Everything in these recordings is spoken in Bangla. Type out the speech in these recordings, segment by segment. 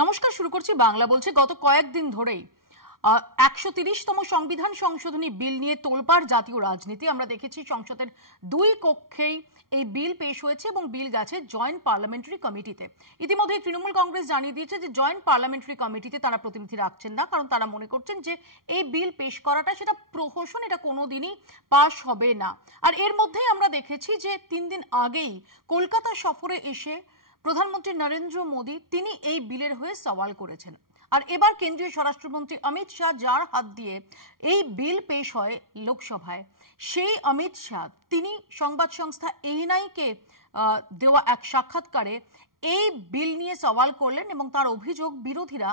নমস্কার, শুরু করছি বাংলা বলছে। গত কয়েকদিন ধরেই 130তম সংবিধান সংশোধনী বিল নিয়ে তোলপাড় জাতীয় রাজনীতি। আমরা দেখেছি সংসদের দুই কক্ষেই এই বিল পেশ হয়েছে এবং বিল গেছে জয়েন্ট পার্লামেন্টারি কমিটিতে। ইতিমধ্যে তৃণমূল কংগ্রেস জানিয়ে দিয়েছে যে জয়েন্ট পার্লামেন্টারি কমিটিতে তারা প্রতিনিধি রাখছেন না, কারণ তারা মনে করছেন যে এই বিল পেশ করাটা সেটা প্রহসন, এটা কোনোদিনই পাশ হবে না। আর এর মধ্যেই আমরা দেখেছি যে 3 দিন আগেই কলকাতা সফরে এসে প্রধানমন্ত্রী নরেন্দ্র মোদী তিনি এই বিলের হয়ে সওয়াল করেছেন। আর এবার কেন্দ্রীয় স্বরাষ্ট্রমন্ত্রী অমিত শাহ যার হাত দিয়ে এই বিল পেশ হয় লোকসভায়, সেই অমিত শাহ তিনি সংবাদ সংস্থা এএনআইকে দেওয়া এক সাক্ষাৎকারে এই বিল নিয়ে সওয়াল করলেন এবং তার অভিযোগ বিরোধীরা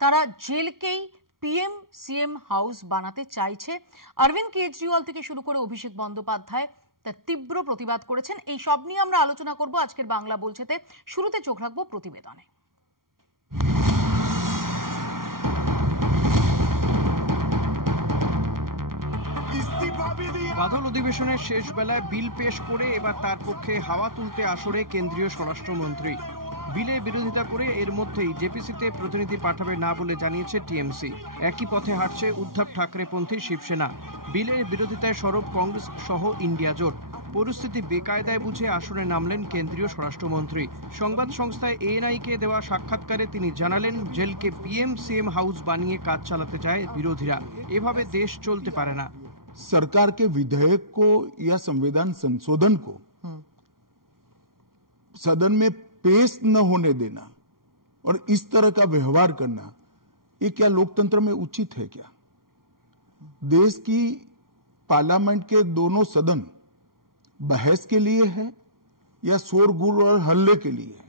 তারা জেলকেই পিএম সিএম হাউস বানাতে চাইছে। অরবিন্দ কেজরিওয়াল থেকে শুরু করে অভিষেক বন্দ্যোপাধ্যায় তার তীব্র প্রতিবাদ করেছেন। এই সব নিয়ে আমরা আলোচনা করব আজকের বাংলা বলছেতে। শুরুতে চোখ রাখবো প্রতিবেদনে। বাদল অধিবেশনের শেষ বেলায় বিল পেশ করে এবার তার পক্ষে হাওয়া তুলতে আসরে কেন্দ্রীয় স্বরাষ্ট্রমন্ত্রী। বিলে বিরোধিতা করে এর মধ্যেই জেপিসিতে প্রতিনিধি পাঠাবে না বলে জানিয়েছে টিএমসি। একই পথে হাঁটছে উদ্ধব ঠাকরেপন্থী শিবসেনা। বিলের বিরোধিতায় সরব কংগ্রেস সহ ইন্ডিয়া জোট। পরিস্থিতি বেকায়দায় বুঝে আসরে নামলেন কেন্দ্রীয় স্বরাষ্ট্রমন্ত্রী। সংবাদ সংস্থায় এএনআইকে দেওয়া সাক্ষাৎকারে তিনি জানালেন, জেলকে পিএম সিএম হাউস বানিয়ে কাজ চালাতে চায় বিরোধীরা। এভাবে দেশ চলতে পারে না। सरकार के विधेयक को या संविधान संशोधन को सदन में पेश न होने देना और इस तरह का व्यवहार करना, ये क्या लोकतंत्र में उचित है? क्या देश की पार्लियामेंट के दोनों सदन बहस के लिए है या शोरगुल और हल्ले के लिए है?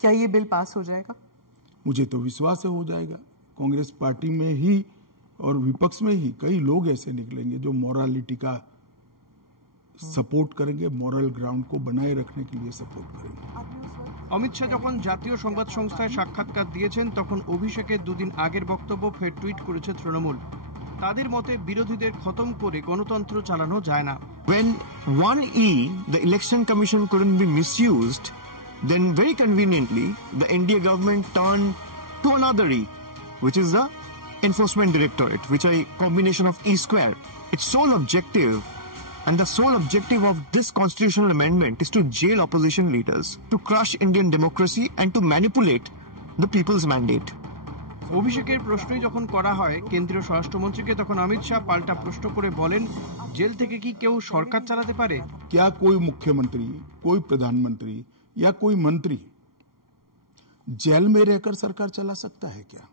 क्या ये बिल पास हो जाएगा? मुझे तो विश्वास है हो जाएगा। कांग्रेस पार्टी में ही और विपक्ष में ही कई लोग ऐसे निकलेंगे जो मोरालिटी का सपोर्ट करेंगे, मॉरल ग्राउंड को बनाए रखने के लिए सपोर्ट करेंगे। অমিত শাহ যখন জাতীয় সংবাদ সংস্থায় সাক্ষাৎকার দিয়েছেন তখন অভিষেকের দুদিন আগের বক্তব্য ফের টুইট করেছে তৃণমূল। তাদের মতে বিরোধীদের খতম করে গণতন্ত্র চালানো যায় না। When 1E, the election commission couldn't be misused, then very conveniently the NDA government turned to another E, which is the Enforcement Directorate, which is a combination of E square. Its sole objective and the sole objective of this constitutional amendment is to jail opposition leaders, to crush Indian democracy and to manipulate the people's mandate. অভিষেকের প্রশ্নই যখন করা হয় কেন্দ্রীয় স্বরাষ্ট্রমন্ত্রীকে, তখন অমিত শাহ পাল্টা প্রশ্ন করে বলেন, জেল থেকে কি কেউ সরকার চালাতে পারে? क्या कोई मुख्यमंत्री, कोई प्रधानमंत्री या कोई मंत्री जेल में रहकर सरकार चला सकता है क्या?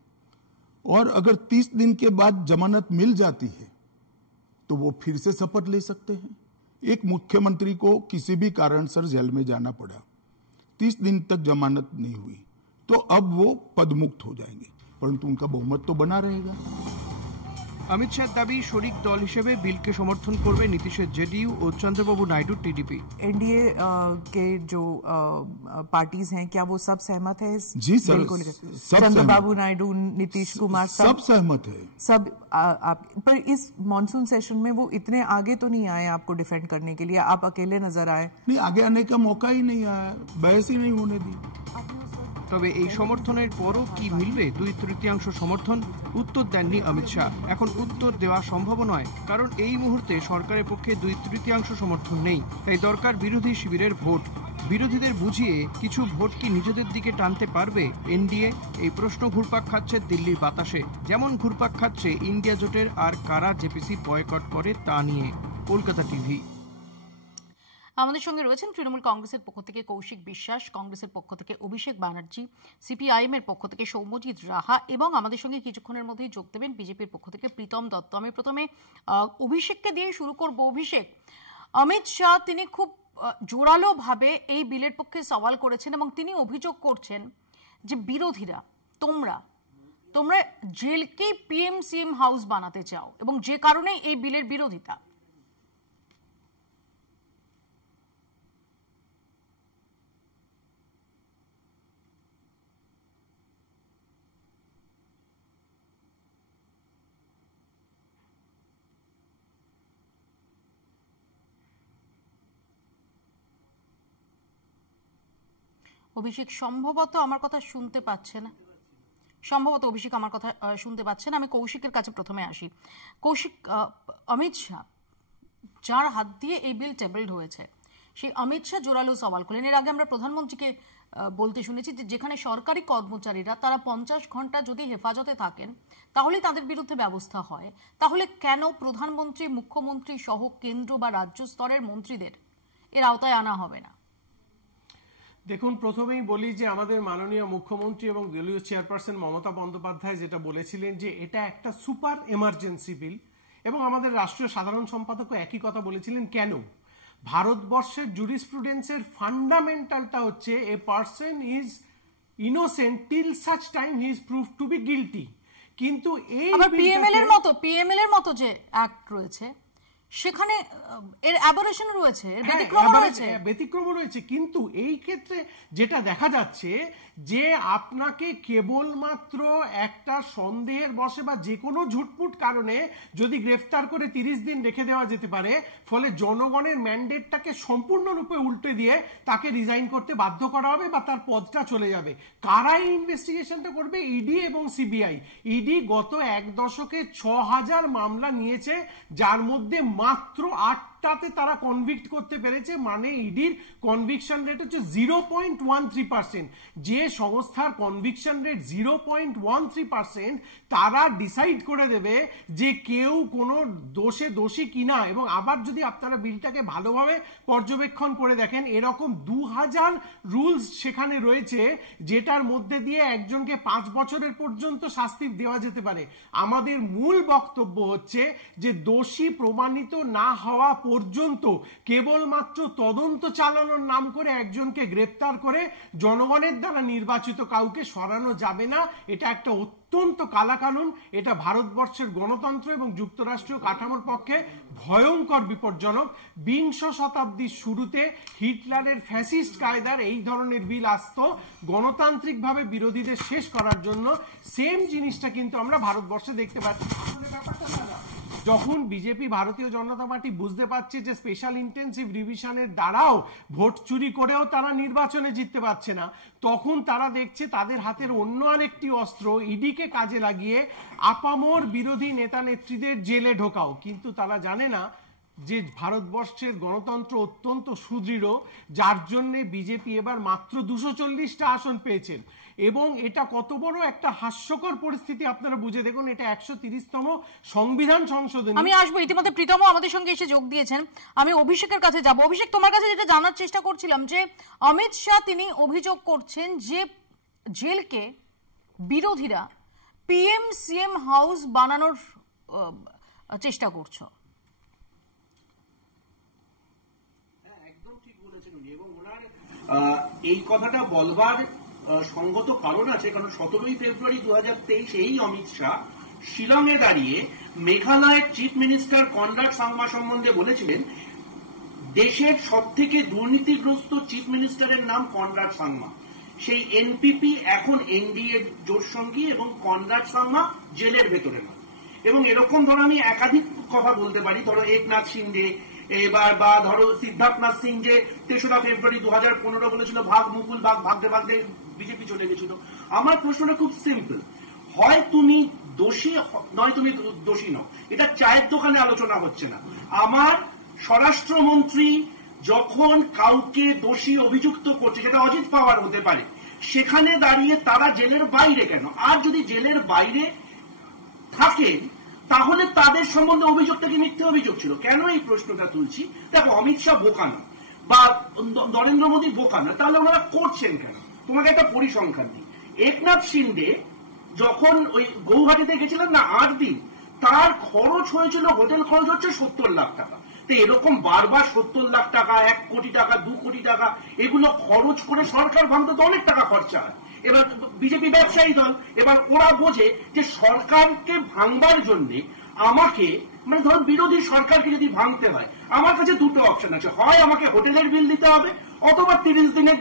और अगर 30 दिन के बाद जमानत मिल जाती है तो वो फिर से शपथ ले सकते हैं। एक मुख्यमंत्री को किसी भी कारणसर जेल में जाना पड़ा, 30 दिन तक जमानत नहीं हुई, तो अब वो पदमुक्त हो जाएंगे, परंतु उनका बहुमत तो बना रहेगा। অমিত শাহের দাবি, শরিক দল হিসেবে বিলকে সমর্থন করবে নীতিশের জেডিইউ ও চন্দ্রবাবু নাইডু টিডিপি। एनडीए के जो पार्टीज हैं, क्या वो सब सहमत है इस जी सर, बिल को लेकर? सब चंद्रबाबू नायडू, नीतीश कुमार सब सहमत है। सब आप पर इस मॉनसून सेशन में वो इतने आगे तो नहीं आए आपको डिफेंड करने के लिए, आप अकेले नजर आए। नहीं, आगे आने का मौका ही नहीं आया, बहस ही नहीं होने दी। তবে এই সমর্থনের পরও কি মিলবে 2/3 সমর্থন? উত্তর দেননি অমিত শাহ। এখন উত্তর দেওয়া সম্ভব নয়, কারণ এই মুহূর্তে সরকারের পক্ষে 2/3 সমর্থন নেই। তাই দরকার বিরোধী শিবিরের ভোট। বিরোধীদের বুঝিয়ে কিছু ভোট কি নিজেদের দিকে টানতে পারবে এনডিএ? এই প্রশ্ন ঘুরপাক খাচ্ছে দিল্লির বাতাসে, যেমন ঘুরপাক খাচ্ছে ইন্ডিয়া জোটের আর কারা জেপিসি বয়কট করে তা নিয়ে। কলকাতা টিভি। আমাদের সঙ্গে রয়েছেন তৃণমূল কংগ্রেসের পক্ষ থেকে কৌশিক বিশ্বাস, কংগ্রেসের পক্ষ থেকে অভিষেক ব্যানার্জি, সিপিআইএম এর পক্ষ থেকে সৌম্যজিৎ রাহা এবং আমাদের সঙ্গে কিছুক্ষণের মধ্যেই যোগ দেবেন বিজেপির পক্ষ থেকে প্রীতম দত্ত। আমি প্রথমে অভিষেককে দিয়ে শুরু করব। অভিষেক, অমিত শাহ তিনি খুব জোরালো ভাবে এই বিলের পক্ষে সওয়াল করেছেন এবং তিনি অভিযোগ করছেন যে বিরোধীরা তোমরা জেলকে পিএম সিএম হাউস বানাতে চাও এবং যে কারণে এই বিলের বিরোধিতা। অভিষেক সম্ভবত আমার কথা শুনতে পাচ্ছে না। সম্ভবত অভিষেক আমার কথা শুনতে পাচ্ছেন। আমি কৌশিকের কাছে প্রথমে আসি। কৌশিক, অমিত শাহ যার হাত দিয়ে এই বিল টেবলড হয়েছে, সেই অমিত শাহ জোরালো সওয়াল করলেন। এর আগে আমরা প্রধানমন্ত্রীকে বলতে শুনেছি যে যেখানে সরকারি কর্মচারীরা তারা 50 ঘন্টা যদি হেফাজতে থাকেন তাহলে তাদের বিরুদ্ধে ব্যবস্থা হয়, তাহলে কেন প্রধানমন্ত্রী, মুখ্যমন্ত্রী সহ কেন্দ্র বা রাজ্য স্তরের মন্ত্রীদের এর আওতায় আনা হবে না? দেখুন, প্রথমেই বলি যে আমাদের মাননীয় মুখ্যমন্ত্রী এবং দলীয় চেয়ারপারসন মমতা বন্দ্যোপাধ্যায় যেটা বলেছিলেন যে এটা একটা সুপার এমার্জেন্সি বিল, এবং আমাদের রাষ্ট্রীয় সাধারণ সম্পাদকও একই কথা বলেছিলেন। কেন? ভারতবর্ষের জুরিসপ্রুডেন্সের ফান্ডামেন্টালটা হচ্ছে a person is innocent till such time he is proved to be guilty. কিন্তু এই পিএমএল এর মতো যে অ্যাক্ট রয়েছে সেখানে এর অ্যাবরেশন রয়েছে, এর ব্যতিক্রম রয়েছে। কিন্তু এই ক্ষেত্রে যেটা দেখা যাচ্ছে যে আপনাকে কেবলমাত্র একটা সন্দেহের বশে বা যে কোনো ঝুটপুট কারণে যদি গ্রেফতার করে 30 দিন রেখে দেওয়া যেতে পারে, ফলে জনগণের ম্যান্ডেটটাকে সম্পূর্ণরূপে উল্টে দিয়ে তাকে রিজাইন করতে বাধ্য করা হবে বা তার পদটা চলে যাবে। কারা এই ইনভেস্টিগেশনটা করবে? ইডি এবং সিবিআই। ইডি গত 1 দশকে 6000 মামলা নিয়েছে, যার মধ্যে মাত্র 8টাতে তারা কনভিক্ট করতে পেরেছে। মানে ইডির কনভিকশন রেট হচ্ছে 0.13%। যে সংস্থার কনভিকশন রেট 0.13%, তারা ডিসাইড করে দেবে যে কেউ কোনো দোষে দোষী কিনা। এবং আবার যদি আপনারা বিলটাকে ভালোভাবে পর্যবেক্ষণ করে দেখেন, এরকম 2000 রুলস সেখানে রয়েছে যেটার মধ্যে দিয়ে একজনকে 5 বছরের পর্যন্ত শাস্তি দেওয়া যেতে পারে। আমাদের মূল বক্তব্য হচ্ছে যে দোষী প্রমাণিত না হওয়া পর্যন্ত কেবলমাত্র তদন্ত চালানোর নাম করে একজনকে গ্রেপ্তার করে জনগণের দ্বারা নির্বাচিত কাউকে সরানো যাবে না। এটা একটা অত্যন্ত কালাকানুন। এটা ভারতবর্ষের গণতন্ত্র এবং যুক্তরাষ্ট্রীয় কাঠামোর পক্ষে ভয়ঙ্কর বিপজ্জনক। 20 শতাব্দীর শুরুতে হিটলারের ফ্যাসিস্ট কায়দার এই ধরনের বিল আসতো গণতান্ত্রিকভাবে বিরোধীদের শেষ করার জন্য। সেম জিনিসটা কিন্তু আমরা ভারতবর্ষে দেখতে পাচ্ছি। যখন বিজেপি, ভারতীয় জনতা পার্টি বুঝতে পারছে যে স্পেশাল ইন্টেন্সিভ রিভিশনের দ্বারাও ভোট চুরি করেও তারা নির্বাচনে জিততে পারছে না, তখন তারা দেখছে তাদের হাতের অন্য আরেকটি অস্ত্র ইডিকে কাজে লাগিয়ে আপামর বিরোধী নেতা নেত্রীদের জেলে ঢোকাও। কিন্তু তারা জানে না যে ভারতবর্ষের গণতন্ত্র অত্যন্ত সুদৃঢ়, যার জন্য বিজেপি এবার মাত্র 240টা আসন পেয়েছেন। এবং এটা কত বড় একটা হাস্যকর পরিস্থিতি আপনারা বুঝে দেখুন। এটা 130তম সংবিধান সংশোধনী। আমি আসবো, ইতিমধ্যে প্রীতম আমাদের সঙ্গে এসে যোগ দিয়েছেন। আমি অভিষেকের কাছে যাব। অভিষেক, তোমার কাছে যেটা জানার চেষ্টা করছিলাম যে অমিত শাহ তিনি অভিযোগ করছেন যে জেলকে বিরোধীরা পিএম সিএম হাউস বানানোর চেষ্টা করছো। এই কথাটা বলবার সঙ্গত কারণ আছে, কারণ 17 ফেব্রুয়ারি 2023 এই অমিত শাহ শিলংয়ে দাঁড়িয়ে মেঘালয়ের চিফ মিনিস্টার কনরাড সাংমা সম্বন্ধে বলেছিলেন দেশের সব থেকে দুর্নীতিগ্রস্ত চিফ মিনিস্টারের নাম কনরাড সাংমা। সেই এনপিপি এখন এনডিএ জোট সঙ্গী এবং কনরাড সাংমা জেলের ভেতরে নয়। এবং এরকম ধরো আমি একাধিক কথা বলতে পারি। ধরো একনাথ শিন্ডে এবার, বা ধরো সিদ্ধার্থনাথ সিং যে 3রা ফেব্রুয়ারি 2015 বলেছিল ভাগ মুকুল ভাগ, ভাগতে ভাগতে বিজেপি চলে গেছিল। আমার প্রশ্নটা খুব সিম্পল, হয় তুমি দোষী নয় তুমি দোষী নও। এটা চায়ের দোকানে আলোচনা হচ্ছে না। আমার স্বরাষ্ট্রমন্ত্রী যখন কাউকে দোষী অভিযুক্ত করছে, সেটা অজিত পাওয়ার হতে পারে, সেখানে দাঁড়িয়ে তারা জেলের বাইরে কেন? আর যদি জেলের বাইরে থাকেন তাহলে তাদের সম্বন্ধে অভিযোগটা কি মিথ্যে অভিযোগ ছিল? কেন এই প্রশ্নটা তুলছি? দেখো, অমিত শাহ বোকা না বা নরেন্দ্র মোদী বোকা না, তাহলে ওনারা করছেন কেন? তোমাকে একটা পরিসংখ্যান দিই। একনাথ শিন্ডে যখন ওই গৌহাটিতে গেছিলেন না 8 দিন, তার খরচ হয়েছিল, হোটেল খরচ হচ্ছে 70 লাখ টাকা। তো এরকম বারবার 70 লাখ টাকা, 1 কোটি টাকা, 2 কোটি টাকা এগুলো খরচ করে সরকার ভাঙতে তো অনেক টাকা খরচা হয়। এবার বিজেপি ব্যবসায়ী দল, এবার ওরা বোঝে যে সরকারকে ভাঙবার জন্য আমাকে, মানে ধরুন বিরোধী সরকারকে যদি ভাঙতে হয়, আমার কাছে দুটো অপশন আছে, হয় আমাকে হোটেলের বিল দিতে হবে অথবা 30 দিনের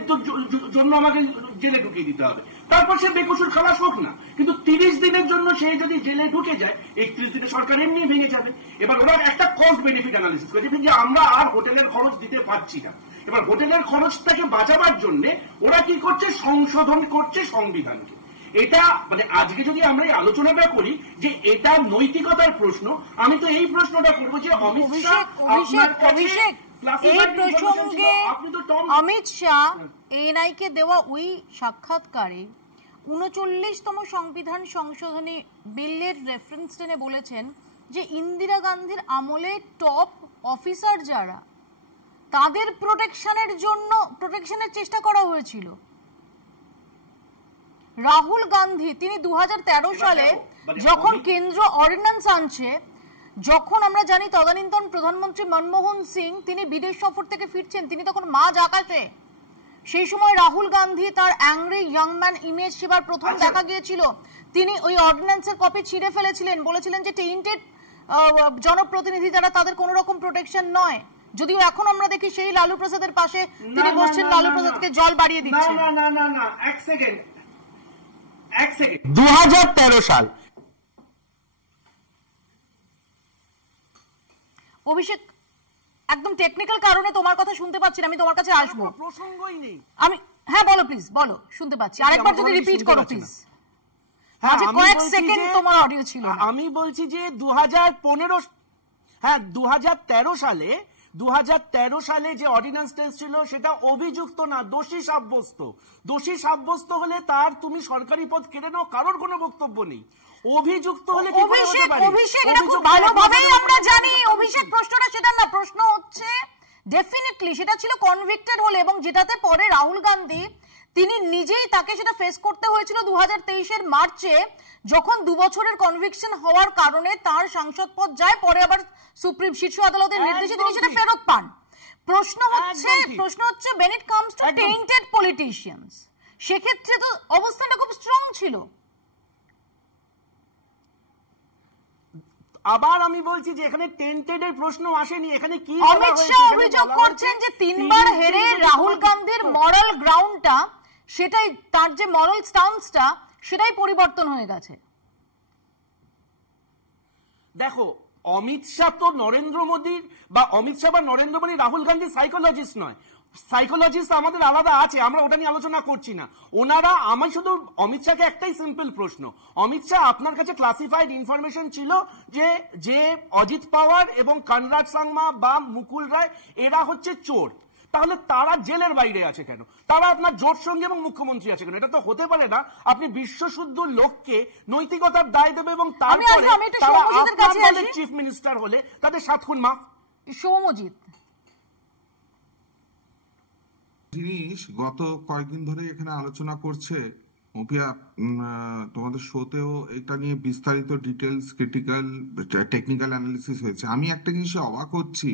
জন্য আমাকে জেলে ঢুকিয়ে দিতে হবে, তারপর সে বেকসুর খালাস হোক না। কিন্তু 30 দিনের জন্য সে যদি জেলে ঢুকে যায়, 31 দিনে সরকার এমনি ভেঙে যাবে। এবার ওরা একটা কস্ট বেনিফিট অ্যানালিসিস করেছে যে আমরা আর হোটেলের খরচ দিতে পারছি না। এবার হোটেলের খরচটাকে বাঁচাবার জন্য ওরা কি করছে? সংশোধন করছে সংবিধানকে। এটা মানে আজকে যদি আমরা এই আলোচনাটা করি যে এটা নৈতিকতার প্রশ্ন, আমি তো এই প্রশ্নটা করবো যে অমিত শাহ অভিষেক এই প্রসঙ্গে অমিত শাহ এনআই কে দেওয়া ওই সাক্ষাৎকারে ৩৯তম সংবিধান সংশোধনী বিলের রেফারেন্স টেনে বলেছেন যে ইন্দিরা গান্ধীর আমলে টপ অফিসার যারা তাদের প্রোটেকশনের চেষ্টা করা হয়েছিল। রাহুল গান্ধী তিনি 2013 সালে যখন কেন্দ্র অর্ডিন্যান্স আনছে, যখন আমরা জানি তদানীন্তন প্রধানমন্ত্রী মনমোহন সিং তিনি বিদেশ সফর থেকে ফিরছেন, তিনি তখন মাঝ আকাশে, সেই সময় রাহুল গান্ধী তার অ্যাংরি ইয়াং ম্যান ইমেজ সেবার প্রথম দেখা গিয়েছিল, তিনি ওই অর্ডিন্যান্সের কপি ছিঁড়ে ফেলেছিলেন, বলেছিলেন যে টেইন্টেড জনপ্রতিনিধি যারা তাদের কোনো রকম প্রোটেকশন নয়। যদিও এখন আমরা দেখি সেই লালু প্রসাদের পাশে তিনি বসছেন, লালু প্রসাদকে জল বাড়িয়ে দিচ্ছেন। না এক সেকেন্ড 2013 সাল অভিষেক একদম টেকনিক্যাল কারণে তোমার কথা শুনতে পাচ্ছি না, আমি তোমার কাছে আসবো। প্রসঙ্গই নেই। আমি হ্যাঁ বলো প্লিজ, বলো, শুনতে পাচ্ছি, আরেকবার যদি রিপিট করো প্লিজ। আচ্ছা কয়েক সেকেন্ড তোমার অডিও ছিল। আমি বলছি যে 2013 সালে যে অর্ডিন্যান্স টেস্ট ছিল সেটা অভিযুক্ত না, দোষী সাব্যস্ত হলে তার তুমি সরকারি পদ কেড়ে নাও, কারোর কোনো বক্তব্য নেই। অভিযুক্ত হলে কি করে হতে পারে? অভিষেক এটা খুব ভালোভাবেই আমরা জানি। অভিষেক প্রশ্নটা সেটা না, প্রশ্ন হচ্ছে ডেফিনেটলি সেটা ছিল কনভিক্টেড হলে, এবং যেটাতে পরে রাহুল গান্ধী তিনি নিজেই তাকে সেটা ফেস করতে হয়েছিল 2023 মার্চে, যখন 2 বছরের কনভিকশন হওয়ার কারণে তার সাংসদ পদ যায়, পরে আবার সুপ্রিম শীর্ষ আদালতের নির্দেশে তিনি সেটা ফেরত পান। প্রশ্ন হচ্ছে when it comes to tainted politicians, সেক্ষেত্রে তো অবস্থানটা খুব স্ট্রং ছিল। আবার আমি বলছি যে এখানে টেন্টেড এর প্রশ্ন আসেনি, এখানে কি অমিত শাহ অভিযোগ করছেন যে 3 বার হেরে রাহুল গান্ধীর মরাল গ্রাউন্ডটা, সেটাই তার যে মরাল স্টান্সটা সেটাই পরিবর্তন হয়ে গেছে। দেখো অমিত শাহ তো নরেন্দ্র মোদীর বা নরেন্দ্র মোদী রাহুল গান্ধী সাইকোলজিস্ট নয়, সাইকোলজিস্ট আমাদের আলাদা আছে, আমরা ওটা নিয়ে আলোচনা করছি না। আমি শুধু অমিত শাহকে একটাই সিম্পল প্রশ্ন, অমিত শাহ আপনার কাছে ক্লাসিফাইড ইনফরমেশন ছিল যে অজিত পাওয়ার এবং কনরাড সাংমা বা মুকুল রায় এরা হচ্ছে চোর, তাহলে তারা জেলের বাইরে আছে কেন? তারা আপনার জোট সঙ্গে এবং মুখ্যমন্ত্রী আছে কেন? এটা তো হতে পারে না আপনি বিশ্বশুদ্ধ লোককে নৈতিকতার দায় দেবে এবং তারপরে তারা আপনার দলের চিফ মিনিস্টার হলে তাদের 7 খুন মাফ। সৌমজিৎ জিনিস গত কয়েকদিন ধরে এখানে আলোচনা করছে মুফিয়া, তোমাদের শোতেও এটা নিয়ে বিস্তারিত ডিটেলস ক্রিটিক্যাল টেকনিক্যাল অ্যানালিসিস হয়েছে। আমি একটা জিনিসে অবাক হচ্ছি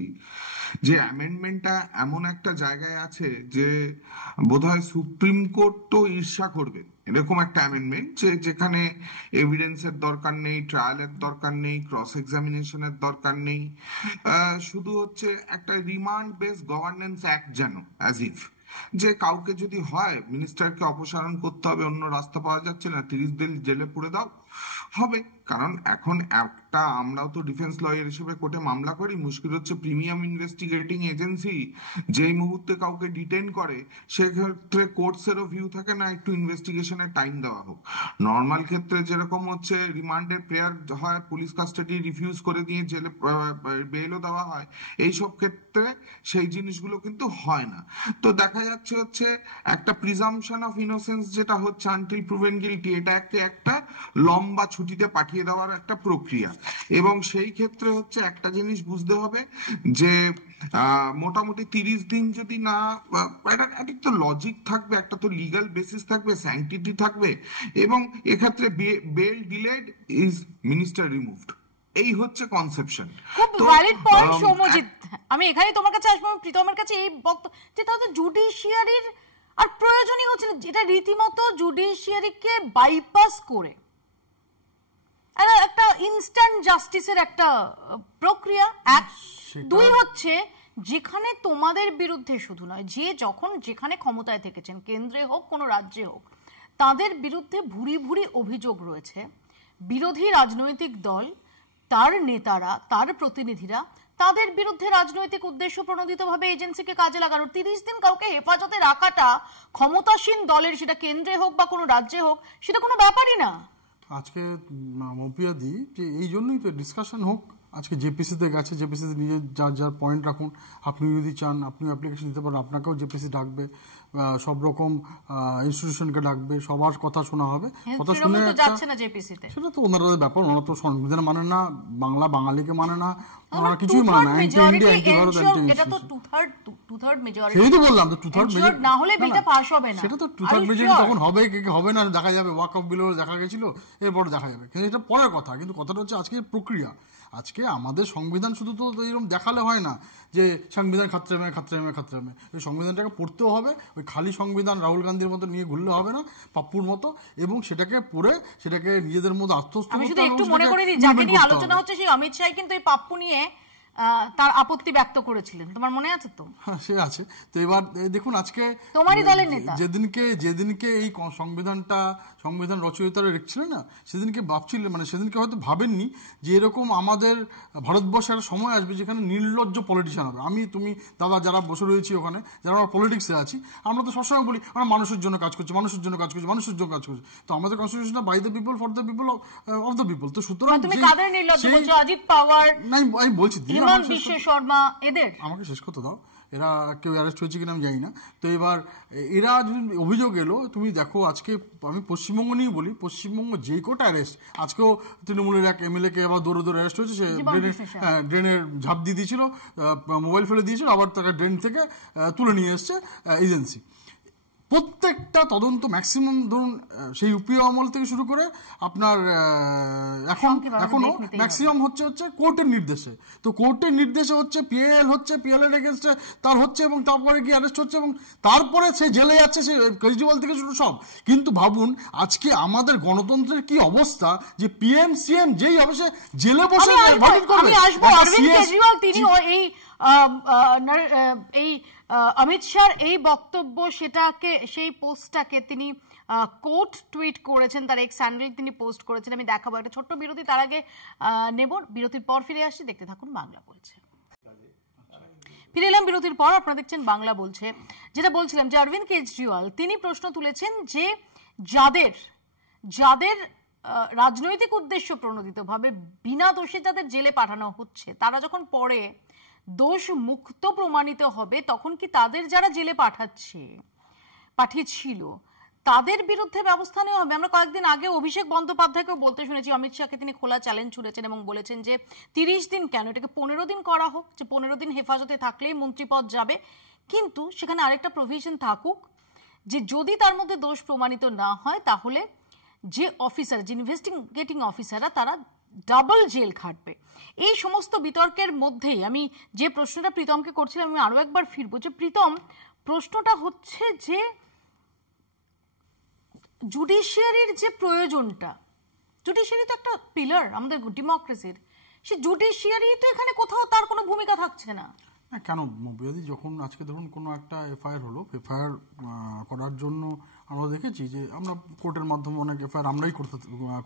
যে অ্যামেন্ডমেন্টটা এমন একটা জায়গায় আছে যে বোধহয় সুপ্রিম কোর্ট তো ঈর্ষা করবে এরকম একটা অ্যামেন্ডমেন্ট, যেখানে এভিডেন্সের দরকার নেই, ট্রায়ালের দরকার নেই, ক্রস এক্সামিনেশনের দরকার নেই, শুধু হচ্ছে একটা রিমান্ড বেস গভর্নেন্স অ্যাক্ট, যেন অ্যাজ ইফ যে কাউকে যদি হয় মিনিস্টারকে অপসারণ করতে হবে, অন্য রাস্তা পাওয়া যাচ্ছে না, 30 দিন জেলে পুরে দাও হবে। কারণ এখন একটা আমরাও তো ডিফেন্স লয়ার হিসেবে কোর্টে মামলা করি, মুশকিল হচ্ছে প্রিমিয়াম ইনভেস্টিগেটিং এজেন্সি যেই মুহূর্তে কাউকে ডিটেন করে সেক্ষেত্রে কোর্টসেরও ভিউ থাকে না একটু ইনভেস্টিগেশনের টাইম দেওয়া হোক। নর্মাল ক্ষেত্রে যেরকম হচ্ছে রিমান্ডের প্রেয়ার হয়, পুলিশ কাস্টাডি রিফিউজ করে দিয়ে জেলে বেলও দেওয়া হয়, এইসব ক্ষেত্রে সেই জিনিসগুলো কিন্তু হয় না। তো দেখা যাচ্ছে হচ্ছে একটা প্রিজাম্পশন অফ ইনোসেন্স যেটা হচ্ছে আনটিল প্রুভেন গিল্টি, এটাকে একটা লম্বা ছুটিতে পাঠিয়ে দেওয়ার একটা প্রক্রিয়া। এবং সেই ক্ষেত্রে হচ্ছে একটা জিনিস বুঝতে হবে যে মোটামুটি 30 দিন যদি না, একটা তো লজিক থাকবে, একটা তো লিগাল বেসিস থাকবে, স্যাংটিটি থাকবে, এবং এক্ষেত্রে bail delayed is minister removed, এই হচ্ছে কনসেপশন। খুব ভ্যালিড পয়েন্ট সৌমজিৎ। আমি এখানে তোমার কাছে আসবো, প্রীতমের কাছে এই বক্তব্য যে তাহলে জুডিশিয়ারির আর প্রয়োজনই হচ্ছে না, যেটা রীতিমতো জুডিশিয়ারিকে বাইপাস করে একটা ইনস্ট্যান্ট জাস্টিসের একটা প্রক্রিয়া। 2 হচ্ছে যেখানে তোমাদের বিরুদ্ধে শুধু নয়, যে যখন যেখানে ক্ষমতায় থেকেছেন, কেন্দ্রে হোক কোনো রাজ্যে হোক, তাদের বিরুদ্ধে ভুরি ভুরি অভিযোগ রয়েছে, বিরোধী রাজনৈতিক দল, তার নেতারা, তার প্রতিনিধিরা তাদের বিরুদ্ধে রাজনৈতিক উদ্দেশ্য প্রণোদিতভাবে এজেন্সিকে কাজে লাগানোর 30 দিন কাউকে হেফাজতে রাখাটা ক্ষমতাসীন দলের, সেটা কেন্দ্রে হোক বা কোনো রাজ্যে হোক, সেটা কোনো ব্যাপারই না। আজকে মপিয়াদি যে এই জন্যই তো ডিসকাশন হোক, আজকে জেপিসিতে গেছে, জেপিসিতে নিজে যার পয়েন্ট রাখুন। আপনি যদি চান আপনি অ্যাপ্লিকেশন দিতে পারেন, আপনাকেও জেপিসি ডাকবে, সব রকম ইনস্টিটিউশনকে ডাকবে, সবার কথা শোনা হবে। কথা শুনে সেটা তো ওনাদের ব্যাপার, ওনারা তো সংবিধান মানে না, বাংলা বাঙালিকে মানে না, ওনারা কিছুই মানে না। সেই তো বললাম তো, 2/3 সেটা তো 2/3 মেজরিটি তখন হবে কি হবে না দেখা যাবে। ওয়াকফ বিল দেখা গেছিল, এরপর দেখা যাবে, কিন্তু এটা পরের কথা। কিন্তু কথাটা হচ্ছে আজকে প্রক্রিয়া। আজকে আমাদের সংবিধান শুধু তো এরকম দেখালে হয় না যে সংবিধান খাতরে মে। ওই সংবিধানটাকে পড়তেও হবে। ওই খালি সংবিধান রাহুল গান্ধীর মতো নিয়ে ঘুরলে হবে না, পাপ্পুর মতো, এবং সেটাকে পড়ে সেটাকে নিজেদের মধ্যে আত্মস্থ করতে হবে। আমি শুধু একটু মনে করি দিই, যাকে নিয়ে আলোচনা হচ্ছে সেই অমিত শাহ কিন্তু এই পাপ্পু নিয়ে তার আপত্তি ব্যক্ত করেছিলেন, তোমার মনে আছে তো? হ্যাঁ, সে আছে। তো এবার দেখুন, আজকে তোমারই দলের নেতা যেদিনকে এই সংবিধান রচয়িতারা লিখছিলেন না, সেদিনকে ভাবছিলেন, মানে সেদিনকে হয়তো ভাবেননি যে এরকম আমাদের ভারতবর্ষের সময় আসবে যেখানে নির্লজ্জ পলিটিশিয়ান হবে। তুমি দাদা যারা বসে রয়েছি ওখানে, যারা আমরা পলিটিক্সে আছি, আমরা তো সবসময় বলি আমরা মানুষের জন্য কাজ করছি। তো আমাদের constitution by the people, for the people, of the people. তো সুতরাং তুমি কাদের নির্লজ্জ বলছো? অজিত পাওয়ার, আমি বলছি বিশ্ব শর্মা, এদের আমাকে শেষ করতে দাও। এরা কেউ অ্যারেস্ট হয়েছে কিনা আমি জানি না। তো এবার এরা যদি অভিযোগ এলো, তুমি দেখো আজকে আমি পশ্চিমবঙ্গ নিয়ে বলি, পশ্চিমবঙ্গ যেই কোটা অ্যারেস্ট, আজকেও তৃণমূলের এক এমএলএ কে আবার দৌড়ে অ্যারেস্ট হয়েছে। সে ড্রেনের ঝাঁপ দিয়ে দিয়েছিল, মোবাইল ফেলে দিয়েছিল, আবার তাকে ড্রেন থেকে তুলে নিয়ে এসছে এজেন্সি। প্রত্যেকটা তদন্ত ম্যাক্সিমাম ধরুন সেই ইউপিএ আমল থেকে শুরু করে আপনার এখনো ম্যাক্সিমাম হচ্ছে কোর্টের নির্দেশে। তো কোর্টের নির্দেশে হচ্ছে পিএল এর এগেইনস্টে তার হচ্ছে, এবং তারপরে গিয়ে অ্যারেস্ট হচ্ছে, এবং তারপরে সে জেলে যাচ্ছে, সে কেজরিওয়াল থেকে শুরু সব। কিন্তু ভাবুন আজকে আমাদের গণতন্ত্রের কি অবস্থা, যে পিএম সিএম যেই হবে সে জেলে বসে ভার্ডিক্ট করবে। এই অমিত শাহর এই বক্তব্য, সেই পোস্টটাকে তিনি কোট টুইট করেছেন, তার এক্স হ্যান্ডেল তিনি পোস্ট করেছেন। আমি দেখাবো একটা ছোট্ট বিরতি, তার আগে নেব, বিরতির পর ফিরে আসছি। দেখতে থাকুন বাংলা বলছে। ফিরে এলাম বিরতির পর, আপনারা দেখছেন বাংলা বলছে। যেটা বলছিলাম যে অরবিন্দ কেজরিওয়াল তিনি প্রশ্ন তুলেছেন যে যাদের রাজনৈতিক উদ্দেশ্য প্রণোদিতভাবে বিনা দোষে যাদের জেলে পাঠানো হচ্ছে, তারা যখন পরে দোষ মুক্ত প্রমাণিত হবে, তখন কি তাদের যারা জেলে পাঠিয়েছিল তাদের বিরুদ্ধে ব্যবস্থা নেওয়া হবে? আমরা কয়েকদিন আগে অভিষেক বন্দ্যোপাধ্যায়কেও বলতে শুনেছি, অমিত শাহকে তিনি খোলা চ্যালেঞ্জ ছুড়েছেন এবং বলেছেন যে 30 দিন কেন, এটাকে 15 দিন করা হোক, যে 15 দিন হেফাজতে থাকলেই মন্ত্রীপদ যাবে। কিন্তু সেখানে আরেকটা প্রভিশন থাকুক যে যদি তার মধ্যে দোষ প্রমাণিত না হয়, তাহলে যে অফিসার, যে ইনভেস্টিগেটিং অফিসাররা, তারা ডাবল জেল খাটবে। এই সমস্ত বিতর্কের মধ্যেই আমি যে প্রশ্নটা প্রীতমকে করছিলাম, আমি আরো একবার ফিরবো যে প্রীতম, প্রশ্নটা হচ্ছে যে জুডিশিয়ারির যে প্রয়োজনটা, জুডিশিয়ারি তো একটা পিলার আমাদের ডেমোক্রেসির, সে জুডিশিয়ারি তো এখানে কোথাও তার কোনো ভূমিকা থাকছে না। কেন মবিয়াদি, যখন আজকে ধরুন কোনো একটা এফআইআর হলো, এফআইআর করার জন্য আমরা দেখেছি যে আমরা কোর্টের মাধ্যমে অনেক এফআইআর আমরাই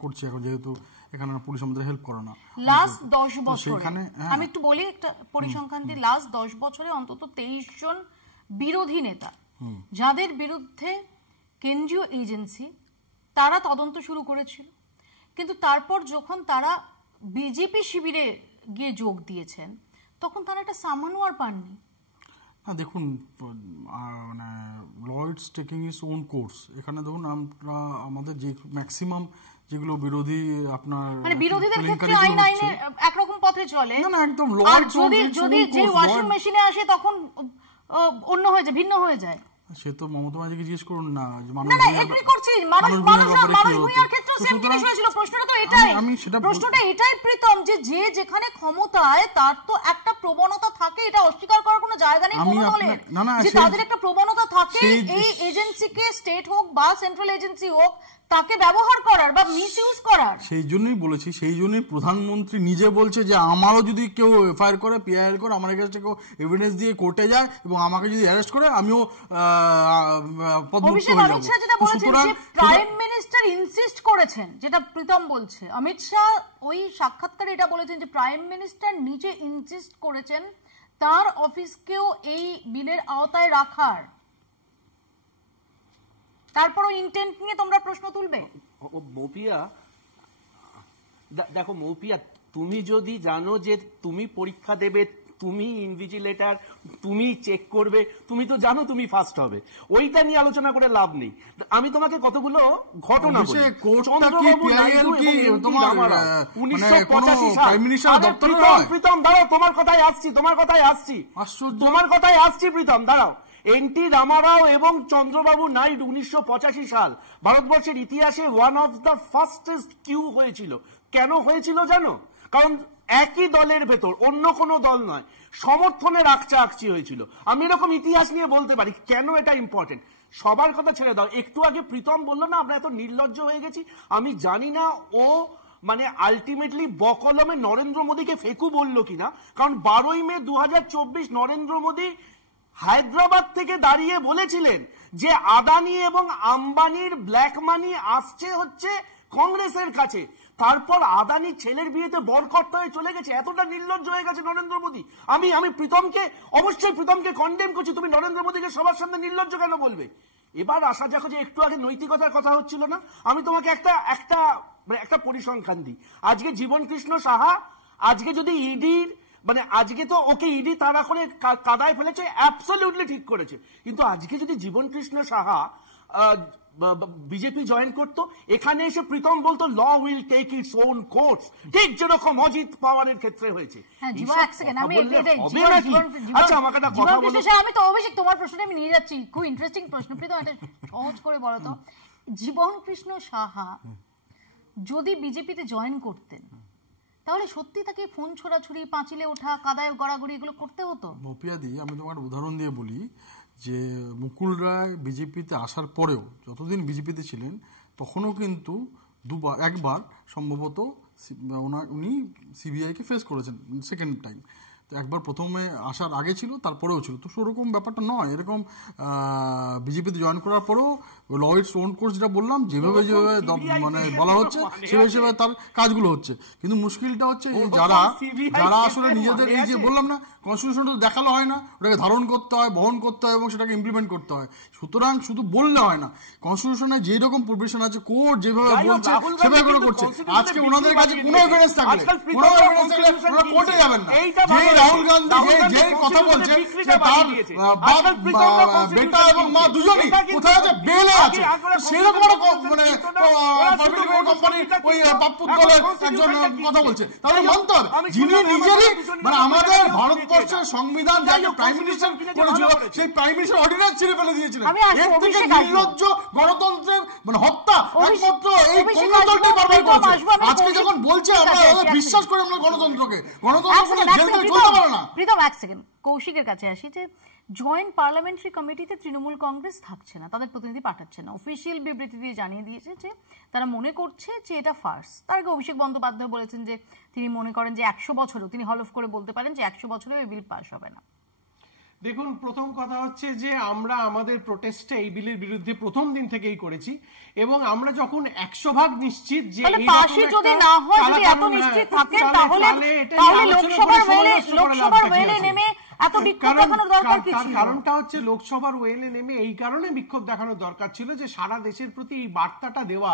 করছি এখন, যেহেতু এখানে পুলিশ আমাদের হেল্প করে না। লাস্ট 10 বছরে আমি একটু বলি একটা পরিসংখ্যান দিয়ে, লাস্ট 10 বছরে অন্তত 23 জন বিরোধী নেতা যাদের বিরুদ্ধে কেন্দ্রীয় এজেন্সি তারা তদন্ত শুরু করেছিল, কিন্তু তারপর যখন তারা বিজেপি শিবিরে গিয়ে যোগ দিয়েছেন, তখন তারা একটা সামান্য আর পাননি। দেখুন, মানে law it's taking its own course. এখানে দেখুন আমরা আমাদের যে ম্যাক্সিমাম যেগুলো বিরোধী আপনার, মানে বিরোধীদের ক্ষেত্রে আইনের একরকম পথে চলে না, একদম ল। আর যদি যে ওয়াশিং মেশিনে আসে তখন অন্য হয়ে যায়, ভিন্ন হয়ে যায়। সে তো মমতা ব্যানার্জিকে জিজ্ঞেস করুন না, যে মানুষ ভূঁইয়ার ক্ষেত্রে সেম জিনিস হয়েছিল। প্রশ্নটা তো এটাই, প্রশ্নটা এটাই প্রীতম, যে যেখানে ক্ষমতায় তার তো একটা প্রবণতা থাকে, এটা অস্বীকার করার কোনো জায়গা নেই কোনো দলের, যে তাদের একটা প্রবণতা থাকে এই এজেন্সিকে, স্টেট হোক বা সেন্ট্রাল এজেন্সি হোক, তাকে ব্যবহার করার বা মিসইউজ করার। সেই জন্যই বলেছি, সেই জন্যই প্রধানমন্ত্রী নিজে বলছে যে আমারও যদি কেউ এফআইআর করে, পিআইআর করে, আমার কাছে কেউ এভিডেন্স দিয়ে কোর্টে যায় এবং আমাকে যদি অ্যারেস্ট করে আমিও অভিষেক অমিত শাহ যেটা বলেছেন যে প্রাইম মিনিস্টার ইনসিস্ট করেছেন, যেটা প্রীতম বলছে, অমিত শাহ ওই সাক্ষাৎকারে এটা বলেছেন যে প্রাইম মিনিস্টার নিজে ইনসিস্ট করেছেন তার অফিসকেও এই বিলের আওতায় রাখার। তারপরও ইন্টেন্ট নিয়ে তোমরা প্রশ্ন তুলবে। মৌপিয়া, দেখো মৌপিয়া, তুমি যদি জানো যে তুমি পরীক্ষা দেবে, তুমি ইনভিজিলেটর, তুমি চেক করবে, তুমি তো জানো তুমি ফার্স্ট হবে, ওইটা নিয়ে আলোচনা করে লাভ নেই। আমি তোমাকে কতগুলো ঘটনা বলি। প্রীতম দাঁড়াও, তোমার কথায় আসছি, প্রীতম দাঁড়াও। এনটি রামারাও এবং চন্দ্রবাবু নাইডু 1985 সাল ভারতবর্ষের ইতিহাসে one of the fastest coup হয়েছিল। কেন হয়েছিল জানো? কারণ একই দলের ভেতর, অন্য কোনো দল নয়, সমর্থনে আকচি হয়েছিল। আমি এরকম ইতিহাস নিয়ে বলতে পারি। কেন এটা ইম্পর্টেন্ট? সবার কথা ছেড়ে দাও, একটু আগে প্রীতম বললো না আমরা এত নির্লজ্জ হয়ে গেছি। আমি জানি না ও মানে আলটিমেটলি বকলমে নরেন্দ্র মোদীকে ফেকু বললো কিনা, কারণ 12ই মে 2024 নরেন্দ্র মোদী হায়দ্রাবাদ থেকে দাঁড়িয়ে বলেছিলেন যে আদানি এবং আম্বানির ব্ল্যাক মানি আসছে হচ্ছে কংগ্রেসের কাছে। তারপর আদানি ছেলের বিয়েতে বরকর্তা হয়ে চলে গেছে। এতটা নির্লজ্জ হয়ে গেছে নরেন্দ্র মোদী। আমি অবশ্যই প্রীতমকে কন্ডেম করছি। তুমি নরেন্দ্র মোদীকে সবার সামনে নির্লজ্জ কেন বলবে? এবার আসা দেখো যে একটু আগে নৈতিকতার কথা হচ্ছিল না, আমি তোমাকে একটা পরিসংখ্যান দিই। আজকে জীবন কৃষ্ণ সাহা, আজকে যদি ইডির মানে আজকে তো ওকে ইডি তাড়া করে কাদায় ফেলেছে, অ্যাবসলিউটলি ঠিক করেছে, কিন্তু আজকে যদি জীবন কৃষ্ণ সাহা বিজেপি জয়েন করতো, এখানে এসে প্রীতম বলতো law will take its own course, ঠিক যেরকম অজিত পাওয়ারের ক্ষেত্রে হয়েছে। আচ্ছা আমাকে একটা কথা বলো। আমি তো অভিষেক তোমার প্রশ্নটা আমি নিয়ে যাচ্ছি, খুব ইন্টারেস্টিং প্রশ্ন। প্রীতম এটা সহজ করে বলো তো, জীবন কৃষ্ণ সাহা যদি বিজেপিতে জয়েন করতেন তাহলে সত্যি তাকে ফোন ছোড়াছুড়ি, পাঁচিলে ওঠা, কাদায় গড়াগড়ি এগুলো করতে হতো? মপিয়াদি, আমি তোমার উদাহরণ দিয়ে বলি যে মুকুল রায় বিজেপিতে আসার পরেও, যতদিন বিজেপিতে ছিলেন তখনও কিন্তু একবার সম্ভবত উনি সিবিআইকে ফেস করেছেন সেকেন্ড টাইম। তো একবার প্রথমে আসার আগে ছিল, তারপরেও ছিল। তো সেরকম ব্যাপারটা নয়, এরকম বিজেপিতে জয়েন করার পরেও ল ইটস ওন কোর্স যেটা বললাম, যেভাবে মানে বলা হচ্ছে সেই হিসেবে তার কাজগুলো হচ্ছে। কিন্তু মুশকিলটা হচ্ছে যারা আসলে নিজেদের এই যে বললাম না, কনস্টিটিউশন তো দেখালো হয় না, ওটাকে ধারণ করতে হয়, বহন করতে হয় এবং সেটাকে ইমপ্লিমেন্ট করতে হয়। সুতরাং শুধু বললে হয় না, কনস্টিটিউশনে যে রকম প্রভিশন আছে, কোর্ট যেভাবে বলছে সেভাবে করে করছে। আজকে ওনাদের কাছে কোনো এভিডেন্স থাকলে কোর্টে যাবেন না। রাহুল গান্ধী যে কথা বলছে তার বেটা এবং মা দুজনই কোথায় আছে? বেলে আছে। সেরকম মানে কোম্পানির ওই পাপ্পুর দলের একজন কথা বলছে, তাহলে মানতে হবে যিনি নিজেরই মানে আমাদের ভারতবর্ষের সংবিধান যাকে প্রাইম মিনিস্টার করেছিল, সেই প্রাইম মিনিস্টার অর্ডিন্যান্স ছেড়ে ফেলে দিয়েছিলেন। এর থেকে নির্লজ্জ গণতন্ত্রের মানে হত্যা একমাত্র এই কংগ্রেস দলটি বারবার করেছে। আজকে যখন বলছে আমরা বিশ্বাস করি আমরা গণতন্ত্রকে, গণতন্ত্র জেল থেকে চলতে পারে না। প্রীতম এক সেকেন্ড, কৌশিকের কাছে আসি যে জয়েন্ট পার্লামেন্টারি কমিটিতে তৃণমূল কংগ্রেস থাকছে না, তাদের প্রতিনিধি পাঠাচ্ছে না। অফিসিয়াল বিবৃতি দিয়ে জানিয়ে দিয়েছে যে তারা মনে করছে যে এটা ফার্স। তার আগে অভিষেক বন্দ্যোপাধ্যায় বলেছেন যে তিনি মনে করেন যে 100 বছরেও, তিনি হলফ করে বলতে পারেন যে 100 বছরেও এই বিল পাস হবে না। দেখুন, প্রথম কথা হচ্ছে যে আমরা আমাদের প্রোটেস্টে এই বিলের বিরুদ্ধে প্রথম দিন থেকেই করেছি এবং আমরা যখন 100% নিশ্চিত যে পাশে যদি না হয়, যদি এত নিশ্চিত থাকেন তাহলে লোকসভার ওয়েলে নেমে এত বিক্ষোভ দেখানোর দরকার কি ছিল? কারণটা হচ্ছে লোকসভার ওয়েলে নেমে এই কারণে বিক্ষোভ দেখানোর দরকার ছিল যে সারা দেশের প্রতি এই বার্তাটা দেওয়া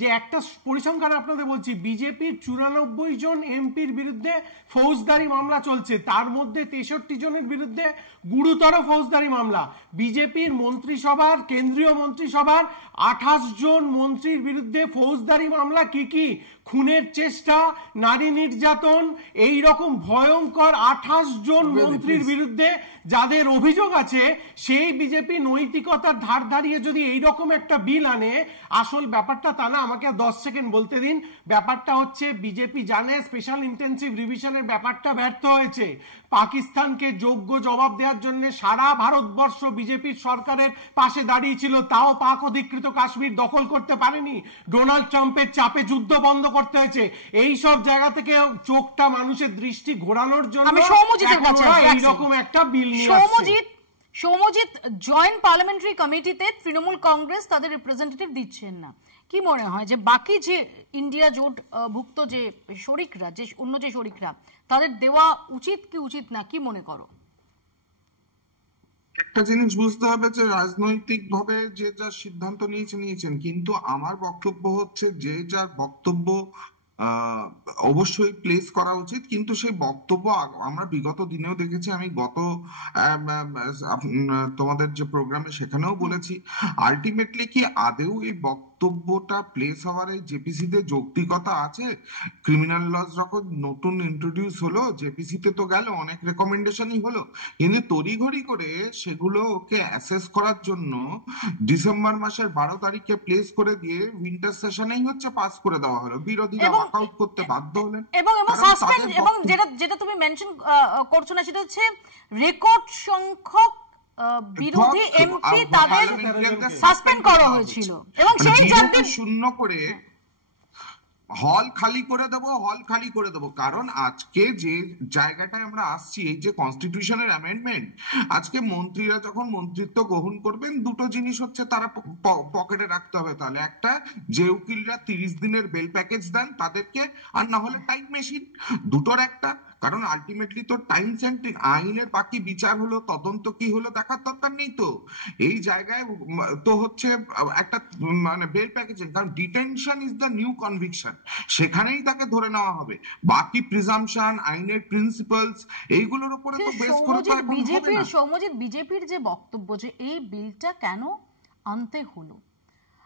যে একটা পরিসংখ্যান আপনাদের বলছি, বিজেপির 94 জন এমপির বিরুদ্ধে ফৌজদারি মামলা চলছে, তার মধ্যে 63 জনের বিরুদ্ধে গুরুতর ফৌজদারি মামলা। বিজেপির মন্ত্রিসভার, কেন্দ্রীয় মন্ত্রিসভার 28 জন মন্ত্রীর বিরুদ্ধে ফৌজদারি মামলা। কি কি? খুনের চেষ্টা, নারী নির্যাতন, এই রকম ভয়ঙ্কর 28 জন মন্ত্রীর বিজেপির বিরুদ্ধে যাদের অভিযোগ আছে সেই বিজেপি নৈতিকতার ধার ধারিয়ে যদি এইরকম একটা বিল আনে, আসল ব্যাপারটা তা না। আমাকে 10 সেকেন্ড বলতে দিন। ব্যাপারটা হচ্ছে বিজেপি জানে স্পেশাল ইন্টেনসিভ রিভিশনের ব্যাপারটা ব্যর্থ হয়েছে। পাকিস্তানকে যোগ্য জবাব দেওয়ার জন্য সারা ভারতবর্ষ বিজেপির সরকারের পাশে দাঁড়িয়েছিল, তাও পাক অধিকৃত কাশ্মীর দখল করতে পারেনি। ডোনাল্ড ট্রাম্পের চাপে যুদ্ধ বন্ধ করতে হয়েছে। এই সব জায়গা থেকে চোখটা মানুষের দৃষ্টি ঘোরানোর জন্য এইরকম একটা বিল নিয়ে আসছে। সৌম্যজিৎ, জয়েন্ট পার্লামেন্টারি কমিটিতে তৃণমূল কংগ্রেস তাদের রিপ্রেজেন্টেটিভ দিচ্ছেন না। কি মনে হয় যে বাকি যে ইন্ডিয়া জোট ভুক্ত যে শরিকরা, যে অন্য যে শরিকরা, তাদের দেওয়া উচিত কি উচিত না, কি মনে করো? একটা জিনিস বুঝতে হবে যে রাজনৈতিক ভাবে যে যা সিদ্ধান্ত নিয়েছেন, কিন্তু আমার বক্তব্য হচ্ছে যে যার বক্তব্য অবশ্যই প্লেস করা উচিত, কিন্তু সেই বক্তব্য আমরা বিগত দিনেও দেখেছি, আমি গত তোমাদের যে প্রোগ্রামে সেখানেও বলেছি, আলটিমেটলি কি আদেও এই বক্তব্যটা প্লেস হওয়ার এই জেপিসিতে যৌক্তিকতা আছে? ক্রিমিনাল লজ যখন নতুন ইন্ট্রোডিউস হলো, জেপিসিতে তো গেল, অনেক রেকমেন্ডেশনই হলো, কিন্তু তড়িঘড়ি করে সেগুলোকে অ্যাসেস করার জন্য ডিসেম্বর মাসের 12 তারিখে প্লেস করে দিয়ে উইন্টার সেশনেই হচ্ছে পাস করে দেওয়া হলো। বিরোধীরা ওয়াকআউট করতে বাধ্য হলেন। এবং সাসপেন্ড, এবং যেটা তুমি মেনশন করছো না সেটা হচ্ছে রেকর্ড সংখ্যক বিরোধী এমপি তাদের সাসপেন্ড করা হয়েছিল, এবং সেই জানতে শূন্য করে হল খালি করে দেবো। কারণ আজকে যে জায়গাটায় আমরা আসছি, এই যে কনস্টিটিউশনের অ্যামেন্ডমেন্ট, আজকে মন্ত্রীরা যখন মন্ত্রিত্ব গ্রহণ করবেন, দুটো জিনিস হচ্ছে তারা পকেটে রাখতে হবে। তাহলে একটা, যে উকিলরা 30 দিনের বেল প্যাকেজ দেন তাদেরকে, আর না হলে টাইম মেশিন, দুটোর একটা। কারণ আলটিমেটলি তো টাইম সেন্ট্রিক, আইনের বাকি বিচার হলো, তদন্ত কি হলো দেখার দরকার নেই। তো এই জায়গায় তো হচ্ছে একটা মানে বেল প্যাকেজিং, কারণ detention is the new conviction, সেখানেই তাকে ধরে নেওয়া হবে। বাকি প্রিজাম্পশন, আইনের প্রিন্সিপালস, এইগুলোর উপরে তো বেস করতে হবে। বিজেপির যে বক্তব্য যে এই বিলটা কেন আনতে হলো,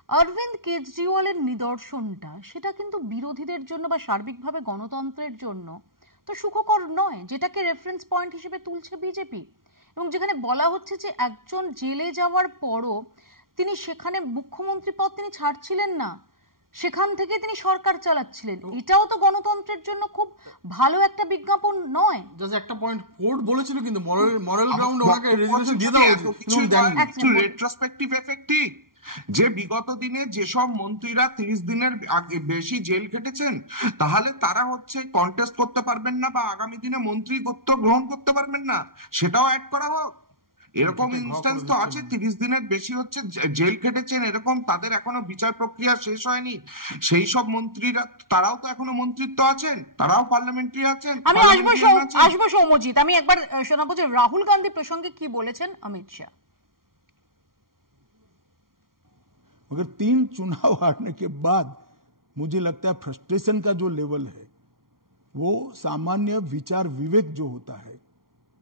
অরবিন্দ কেজরিওয়ালের নিদর্শনটা, সেটা কিন্তু বিরোধীদের জন্য বা সার্বিকভাবে গণতন্ত্রের জন্য তো সুখকর নয়, যেটাকে রেফারেন্স পয়েন্ট হিসেবে তুলছে বিজেপি। এবং যেখানে বলা হচ্ছে যে একজন জেলে যাওয়ার পরও তিনি সেখানে মুখ্যমন্ত্রী পদ তিনি ছাড়ছিলেন না, সেখান থেকে তিনি সরকার চালাচ্ছিলেন, এটাও তো গণতন্ত্রের জন্য খুব ভালো একটা বিজ্ঞাপন নয়। জাস্ট একটা পয়েন্ট, কোর্ট বলেছিল কিন্তু মরাল গ্রাউন্ড ওনাকে রেজিগনেশন দিয়ে দেওয়া উচিত। রেট্রোস্পেক্টিভ এফেক্টিভ যে বিগত দিনে যেসব মন্ত্রীরা 30 দিনের বেশি জেল খেটেছেন, তাহলে তারা হচ্ছে কন্টেস্ট করতে পারবেন না বা আগামী দিনে মন্ত্রীত্ব গ্রহণ করতে পারবেন না, সেটাও অ্যাড করা হোক। এরকম ইনস্ট্যান্স তো আছে, 30 দিনের বেশি হচ্ছে জেল খেটেছেন এরকম, তাদের এখনো বিচার প্রক্রিয়া শেষ হয়নি, সেই সব মন্ত্রীরা, তারাও তো এখনো মন্ত্রিত্ব আছেন, তারাও পার্লামেন্টারি আছেন। আমি আসবো সৌম্যজিৎ, আমি একবার শোনাবো যে রাহুল গান্ধী প্রসঙ্গে কি বলেছেন অমিত শাহ। मगर 3 चुनाव हारने के बाद मुझे लगता है फ्रस्ट्रेशन का जो लेवल है, वो सामान्य विचार विवेक जो होता है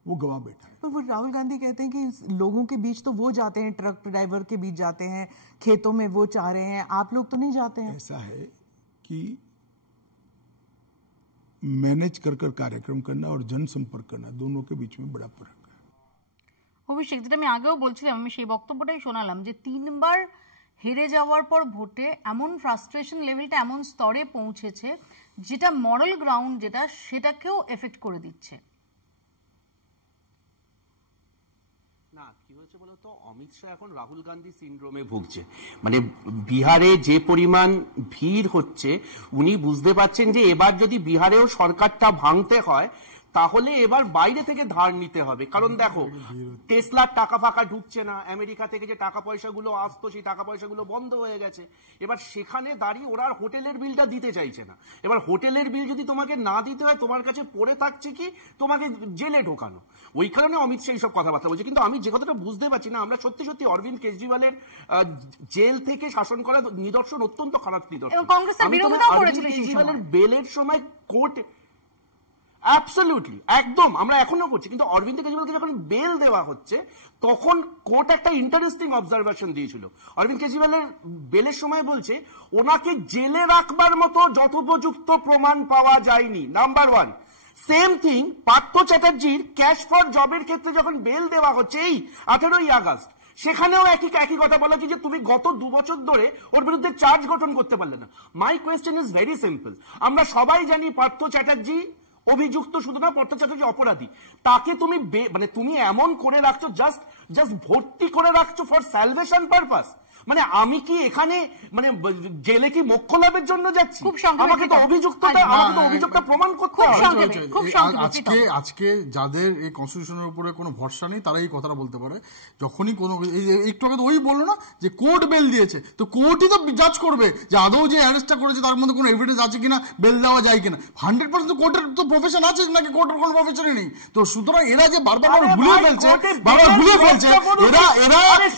वो गवा बैठा है। पर वो राहुल गांधी कहते हैं कि लोगों के बीच तो वो जाते हैं, ट्रक ड्राइवर के बीच जाते हैं, खेतों में वो चाह रहे हैं, आप लोग तो नहीं जाते हैं। ऐसा है कि मैनेज कर कार्यक्रम करना और जनसंपर्क करना, दोनों के बीच में बड़ा फर्क है। অভিষেক, যেটা আমি আগেও বলছিলাম, আমি সেই বক্তব্যটাই শোনালাম যে 3 বার হেরে যাওয়ার পর ভোটে এমন ফ্রাস্ট্রেশন লেভেলটা এমন স্তরে পৌঁছেছে যেটা মরাল গ্রাউন্ড যেটা, সেটাকেও এফেক্ট করে দিচ্ছে। না, কি হয়েছে বলতো, অমিত শাহ এখন রাহুল গান্ধী সিন্ড্রোমে ভুগছে। মানে বিহারে যে পরিমাণ ভিড় হচ্ছে, উনি বুঝতে পারছেন যে এবার যদি বিহারেও সরকারটা ভাঙতে হয়, তাহলে এবার বাইরে থেকে ধার নিতে হবে। কারণ দেখো, টেসলার টাকা ফাঁকা ঢুকছে না, আমেরিকা থেকে যে টাকা পয়সাগুলো আসতো সেই টাকা পয়সাগুলো বন্ধ হয়ে গেছে। এবার সেখানে দাঁড়িয়ে ওরা হোটেলের বিলটা দিতে চাইছে না। এবার হোটেলের বিল যদি তোমাকে না দিতে হয়, তোমার কাছে পড়ে থাকছে কি, তোমাকে জেলে ঢোকানো। ওই কারণে অমিত শাহ এইসব কথাবার্তা বলছে। কিন্তু আমি যে কথাটা বুঝতে পারছি না, আমরা সত্যি সত্যি অরবিন্দ কেজরিওয়ালের জেল থেকে শাসন করা নিদর্শন অত্যন্ত খারাপ নিদর্শন। কেজরিওয়ালের বেলের সময় কোর্ট অ্যাবসলিউটলি একদম আমরা এখনো করছি, কিন্তু অরবিন্দ কেজরিওয়ালকে যখন বেল দেওয়া হচ্ছে তখন কোর্ট একটা ইন্টারেস্টিং অবজারভেশন দিয়েছিল। অরবিন্দ কেজরিওয়ালের বেলের সময় বলছে ওনাকে জেলে রাখবার মতো যথোপযুক্ত প্রমাণ পাওয়া যায়নি, নাম্বার 1। সেম থিং পার্থ চ্যাটার্জির ক্যাশ ফর জবের ক্ষেত্রে যখন বেল দেওয়া হচ্ছে এই 18ই আগস্ট, সেখানেও একই কথা বলা হচ্ছে যে তুমি গত 2 বছর ধরে ওর বিরুদ্ধে চার্জ গঠন করতে পারলে না। My question is very simple. আমরা সবাই জানি পার্থ চ্যাটার্জি অভিযুক্ত, শুধু না পার্থ চ্যাটার্জি অপরাধী। তাকে তুমি মানে তুমি এমন করে রাখছো, জাস্ট ভর্তি করে রাখছো ফর স্যালভেশন পারপাস। মানে আমি কি এখানে মানে জেলে কি মোক্ষ লাভের জন্য যাচ্ছি? আমাকে তো অভিযুক্তটা প্রমাণ করতে হবে। আজকে যাদের এই কনস্টিটিউশনের উপরে কোনো ভরসা নেই তারা এই কথাটা বলতে পারে। যখনই কোনো একটু আগে ওই বললো না যে কোর্ট বেল দিয়েছে, তো কোর্টই তো জাজ করবে যে আদৌ যে অ্যারেস্টটা করেছে তার মধ্যে কোনো এভিডেন্স আছে কিনা, বেল দেওয়া যায় কিনা। 100% কোর্টের তো প্রফেশন আছে নাকি কোর্টের কোনো প্রফেশনই নেই। তো সুতরাং এরা যে বারবার ভুলিয়ে ফেলছে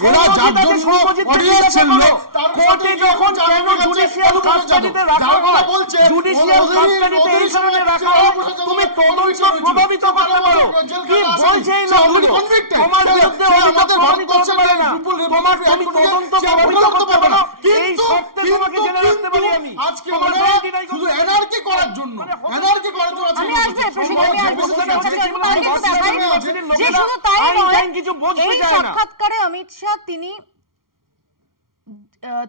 এরা যার জন্য কোর্টে যখন জুডিশিয়াল কাস্টাডিতে রাখা হয়, জুডিশিয়াল কাস্টাডিতে এই ধরনের রাখা হয়, তুমি তদন্ত প্রভাবিত করতে পারো। কি বলছে এই লোকগুলো? তোমার বিরুদ্ধে অভিযোগ প্রমাণিত হতে পারে না, তুমি তদন্ত প্রভাবিত করতে পারো, এই শর্তে তোমাকে জেলে রাখতে পারি আমি। আজকে শুধু এনআরকি করার জন্য সাক্ষাৎকারে অমিত শাহ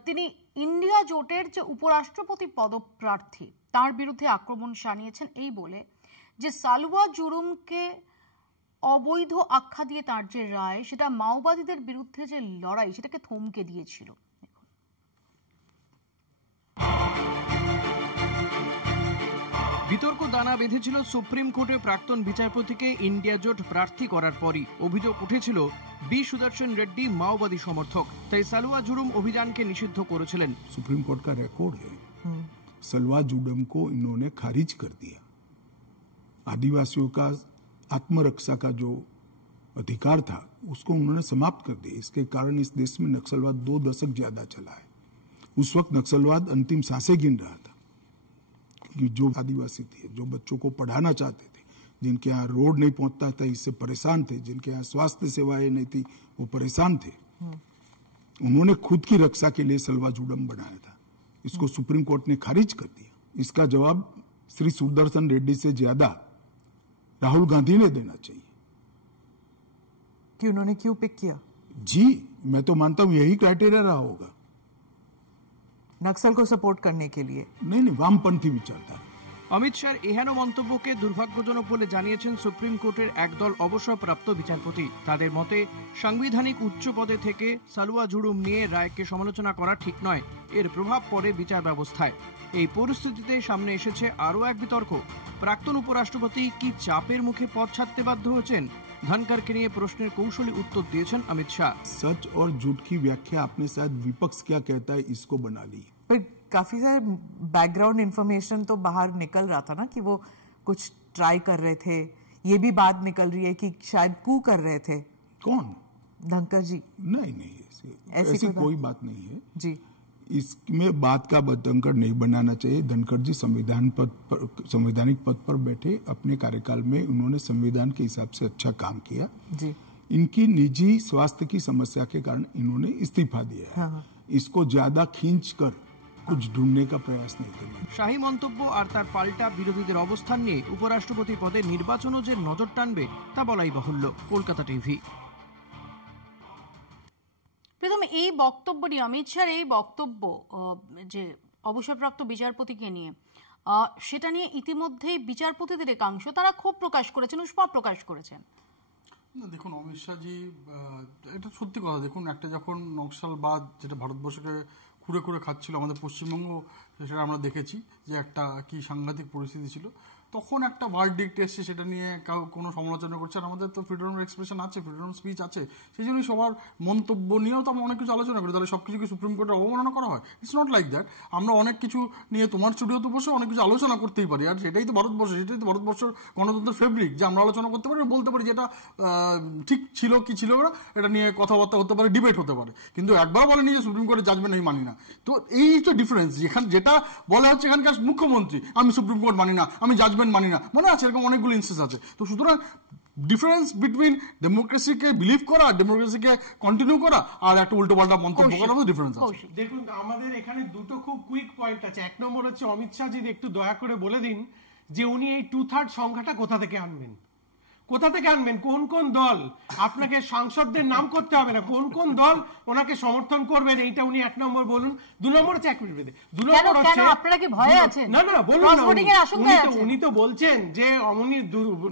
তিনি ইন্ডিয়া জোটের যে উপরাষ্ট্রপতি পদপ্রার্থী তার বিরুদ্ধে আক্রমণ শানিয়েছেন এই বলে যে সালওয়া জুলুমকে অবৈধ আখ্যা দিয়ে তার যে রায়, সেটা মাওবাদীদের বিরুদ্ধে যে লড়াই সেটাকে থমকে দিয়েছিল। বিতর্ক দানা বেঁধেছিল সুপ্রিম কোর্টে প্রাক্তন বিচারপতিকে ইন্ডিয়া জোট প্রার্থী করার পরই। অভিযোগ উঠেছিল বি সুদর্শন রেড্ডি মাওবাদী সমর্থক, তাই সালওয়া জুলুম অভিযানকে নিষিদ্ধ করেছিলেন। सुप्रीम कोर्ट का रिकॉर्ड है, सलवा जुलम को इन्होंने खारिज कर दिया। आदिवासियों का आत्मरक्षा का जो अधिकार था उसको उन्होंने समाप्त कर दिया। इसके कारण इस देश में नक्सलवाद 2 दशक ज्यादा चला है। उस वक्त नक्सलवाद अंतिम सांसें गिन रहा था, क्योंकि जो आदिवासी थे, जो बच्चों को पढ़ाना चाहते थे, जिनके यहाँ रोड नहीं पहुंचता था, इससे परेशान थे, जिनके यहाँ स्वास्थ्य सेवाएं नहीं थी, वो परेशान थे। उन्होंने खुद की रक्षा के लिए सलवा जुलम बनाया था। इसको सुप्रीम कोर्ट ने खारिज कर दिया। इसका जवाब श्री सुदर्शन रेड्डी से ज्यादा राहुल गांधी ने देना चाहिए कि उन्होंने क्यों पिक किया। जी, मैं तो मानता हूं यही क्राइटेरिया रहा होगा, नक्सल को सपोर्ट करने के लिए। नहीं, वामपंथी विचारधारा। অমিত শাহর এহেন মন্তব্যকে দুর্ভাগ্যজনক বলে জানিয়েছেন সুপ্রিম কোর্টের একদল অবসরপ্রাপ্ত বিচারপতি। তাদের মতে সাংবিধানিক উচ্চ পদে থেকে সালওয়া জুলুম নিয়ে রায়কে সমালোচনা করা ঠিক নয়, এর প্রভাব পড়ে বিচার ব্যবস্থায়। এই পরিস্থিতিতে সামনে এসেছে আরও এক বিতর্ক। প্রাক্তন উপরাষ্ট্রপতি কি চাপের মুখে পদ ছাড়তে বাধ্য হয়েছেন? ধনকরকে নিয়ে প্রশ্নের কৌশলী উত্তর দিয়েছেন অমিত শাহ। सच और झूठ की व्याख्या आपने शायद विपक्ष क्या कहता है इसको बना ली। पर काफी सारे बैकग्राउंड इंफॉर्मेशन तो बाहर निकल रहा था ना कि वो कुछ ट्राई कर रहे थे। ये भी बात निकल रही है कि शायद कू कर रहे थे। कौन? धनकर जी। नहीं, ऐसी कोई बात नहीं है जी। इसमें बात का बतंकर नहीं बनाना चाहिए। धनखड़ जी संवैधानिक पद पर बैठे, अपने कार्यकाल में उन्होंने संविधान के हिसाब से अच्छा काम किया जी। इनकी निजी स्वास्थ्य की समस्या के कारण इन्होंने इस्तीफा दिया है। हाँ। इसको ज्यादा खींच कर कुछ ढूंढने का प्रयास नहीं करना। শাহী মন্তব্য আর তার পাল্টা বিরোধীদের অবস্থান নিয়ে উপরাষ্ট্রপতি পদে নির্বাচনও যে নজর টানবে তা বলাই বাহুল্য। কলকাতা টিভি। প্রথমে এই বক্তব্য নিয়ে অমিত শাহর এই বক্তব্য যে অবসরপ্রাপ্ত বিচারপতিকে নিয়ে, সেটা নিয়ে ইতিমধ্যেই বিচারপতিদের একাংশ তারা ক্ষোভ প্রকাশ করেছেন, উষ্মা প্রকাশ করেছেন। না দেখুন অমিত শাহজি, এটা সত্যি কথা। দেখুন একটা যখন নকশালবাদ যেটা ভারতবর্ষকে কুড়ে কুড়ে খাচ্ছিল, আমাদের পশ্চিমবঙ্গ সেটা আমরা দেখেছি যে একটা কি সাংঘাতিক পরিস্থিতি ছিল, তখন একটা ভার্ডিক্ট এসছে, সেটা নিয়ে কাউ কোনো সমালোচনা করছে। আর আমাদের তো ফ্রিডম অফ এক্সপ্রেশন আছে, ফ্রিডম অফ স্পিচ আছে, সেই জন্যই সবার মন্তব্য নিয়েও তো আমরা অনেক কিছু আলোচনা করি। তাহলে সব কিছুকে সুপ্রিম কোর্টে অবমাননা করা হয়? It's not like that. আমরা অনেক কিছু নিয়ে তোমার স্টুডিওতে বসে অনেক কিছু আলোচনা করতেই পারি, আর সেটাই তো ভারতবর্ষ, সেটাই তো ভারতবর্ষের গণতন্ত্রের ফেব্রিক, যে আমরা আলোচনা করতে পারি, বলতে পারি যেটা ঠিক ছিল কি ছিল না, এটা নিয়ে কথাবার্তা হতে পারে, ডিবেট হতে পারে। কিন্তু একবার বলেনি যে সুপ্রিম কোর্টের জাজমেন্ট আমি মানি না। তো এই তো ডিফারেন্স। যেটা বলা হচ্ছে এখানকার মুখ্যমন্ত্রী আমি সুপ্রিম কোর্ট মানি না, আমি জাজমেন্ট মানি না, মনে আছে এরকম অনেকগুলো ইনস্টেন্স আছে। তো সুতরাং ডিফারেন্স বিটুইন ডেমোক্রেসিকে বিলিভ করা, ডেমোক্রেসিকে কন্টিনিউ করা, আর একটা উল্টো পাল্টা মন্তব্য করার মধ্যে ডিফারেন্স আছে। দেখুন আমাদের এখানে দুটো খুব কুইক পয়েন্ট আছে। এক নম্বর হচ্ছে অমিত শাহজি একটু দয়া করে বলে দিন যে উনি এই 2/3 সংখ্যাটা কোথা থেকে আনবেন, কোথা থেকে আনবেন, কোন কোন দল, আপনাকে সাংসদদের নাম করতে হবে না, কোন কোন দল ওনাকে সমর্থন করবেন, এইটা উনি 1 নম্বর বলুন। 2 নম্বর হচ্ছে 1 মিনিট, 2 নম্বর হচ্ছে আপনারা কি ভয়ে আছেন? না না বলুন না, উনি তো বলছেন যে উনি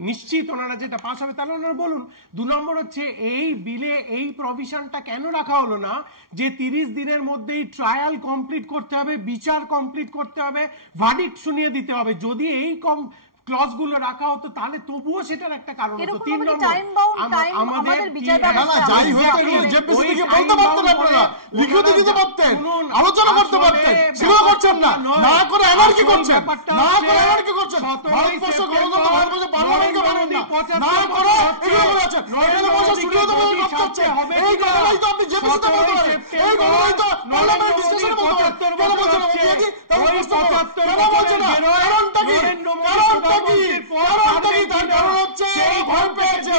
নিশ্চিত ওনারা যেটা পাস হবে, তাহলে ওনারা বলুন। 2 নম্বর হচ্ছে এই বিলে এই প্রভিশনটা কেন রাখা হলো না যে 30 দিনের মধ্যেই ট্রায়াল কমপ্লিট করতে হবে, বিচার কমপ্লিট করতে হবে, ভার্ডিক্ট শুনিয়ে দিতে হবে। যদি এই ক্লজ গুলো রাখা হতো তাহলে তবুও সেটার একটা কারণ হতো। 3 নম্বর আমাদের বিচার ব্যবস্থা যাই হোক জেপিসি থেকে বলতে পারতেন, আপনারা লিখিত দিতে পারতেন, আলোচনা করতে পারতেন, সেগুলো করছেন না, না করে এনার্জি করছেন, না করে এনার্জি করছেন, ভারতবর্ষ গণতন্ত্র, ভারতবর্ষ পার্লামেন্টকে মানেন না, না করে এগুলো করেছেন, এখানে বসে স্টুডিওতে বসে কথা হচ্ছে, এই কথাই তো আপনি জেপিসিতে বলতে পারেন, এই কথাই তো পার্লামেন্ট ডিসকাশনে বলতে পারেন, কেন বলছেন না মোদিজি? তাহলে প্রশ্ন করুন, কেন বলছেন না? কারণটা কি? কারণটা কি? কারণটা কি? তার কারণ হচ্ছে ভয় পেয়েছে,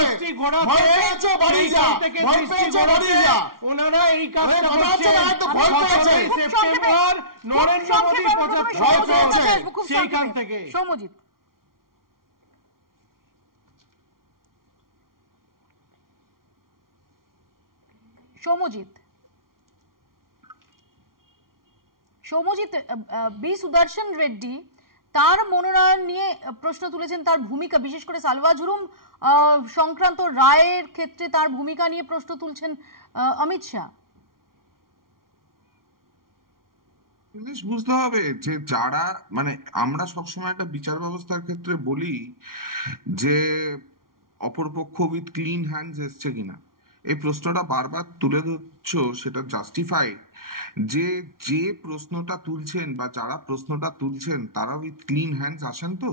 ভয় পেয়েছে, বাড়ি যা, ভয় পেয়েছে, বাড়ি যা। ওনারা এই কাজটা করছে না, তো ভয় পেয়েছে। সেপ্টেম্বর নরেন্দ্র মোদী 75 পেয়েছে সেইখান থেকে। সৌম্যজিৎ, সৌম্যজিৎ, বি সুদর্শন রেড্ডি তার মনোনয়ন নিয়ে প্রশ্ন তুলেছেন, তার ভূমিকা, বিশেষ করে সালওয়া ঝুরুম সংক্রান্ত রায়ের ক্ষেত্রে তার ভূমিকা নিয়ে প্রশ্ন তুলছেন অমিত শাহ। জিনিস বুঝতে হবে যে যারা মানে আমরা সবসময় একটা বিচার ব্যবস্থার ক্ষেত্রে বলি যে অপরপক্ষ উইথ ক্লিন হ্যান্ডস এসছে কিনা, এই প্রশ্নটা বারবার তুলে ধরছ, সেটা জাস্টিফাই যে যে প্রশ্নটা তুলছেন বা যারা প্রশ্নটা তুলছেন তারা উইথ ক্লিন হ্যান্ডস আসেন, তো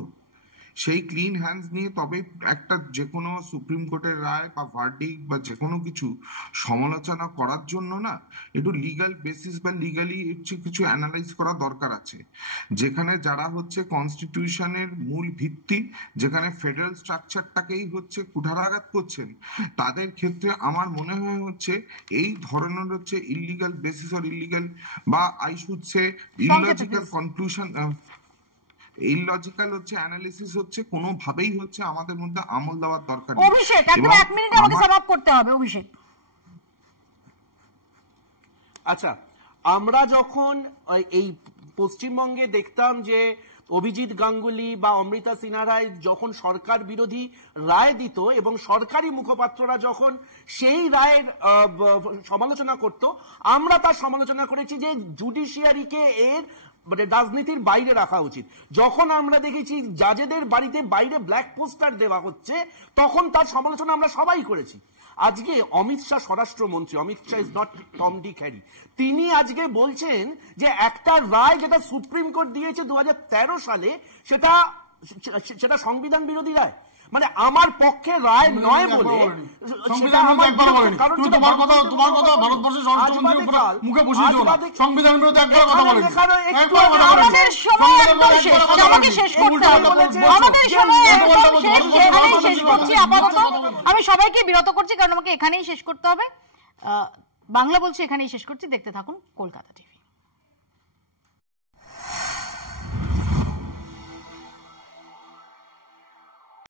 সেই ক্লিন হ্যান্ডস নিয়ে তবে একটা যে কোনো সুপ্রিম কোর্টের রায় বা ভার্ডিক্ট বা যে কোনো কিছু সমালোচনা করার জন্য না একটু লিগাল বেসিস বা লিগালি কিছু অ্যানালাইজ করা দরকার আছে। যেখানে যারা হচ্ছে কনস্টিটিউশনের মূল ভিত্তি, যেখানে ফেডারেল স্ট্রাকচারটাকেই হচ্ছে কুঠারাঘাত করছেন, তাদের ক্ষেত্রে আমার মনে হয় হচ্ছে এই ধরনের হচ্ছে ইলিগাল বেসিস অর ইলিগাল বা I should say illogical conclusion, illogical হচ্ছে অ্যানালিসিস হচ্ছে কোনোভাবেই হচ্ছে আমাদের মধ্যে আমল দেওয়ার দরকার নেই। অভিষেক, একদম 1 মিনিট আমাকে সাম আপ করতে হবে। অভিষেক, আচ্ছা, আমরা যখন এই পশ্চিমবঙ্গে দেখতাম যে অভিজিৎ গাঙ্গুলি বা অমৃতা সিনহা রায় যখন সরকার বিরোধী রায় দিত এবং সরকারি মুখপাত্ররা যখন সেই রায়ের সমালোচনা করত, আমরা তার সমালোচনা করেছি যে জুডিশিয়ারিকে এর মানে রাজনীতির বাইরে রাখা উচিত। যখন আমরা দেখেছি জাজেদের বাড়িতে বাইরে ব্ল্যাক পোস্টার দেওয়া হচ্ছে, তখন তার সমালোচনা আমরা সবাই করেছি। আজকে অমিত শাহ স্বরাষ্ট্রমন্ত্রী, Amit Shah is not Tom Dick Harry, তিনি আজকে বলছেন যে একটা রায় যেটা সুপ্রিম কোর্ট দিয়েছে 2013 সালে সেটা সংবিধান বিরোধী রায়, মানে আমার পক্ষে রায় নয় বলে আমি সবাইকে বিরত করছি কারণ আমাকে এখানেই শেষ করতে হবে। বাংলা বলছি এখানেই শেষ করছি। দেখতে থাকুন কলকাতা টিভি।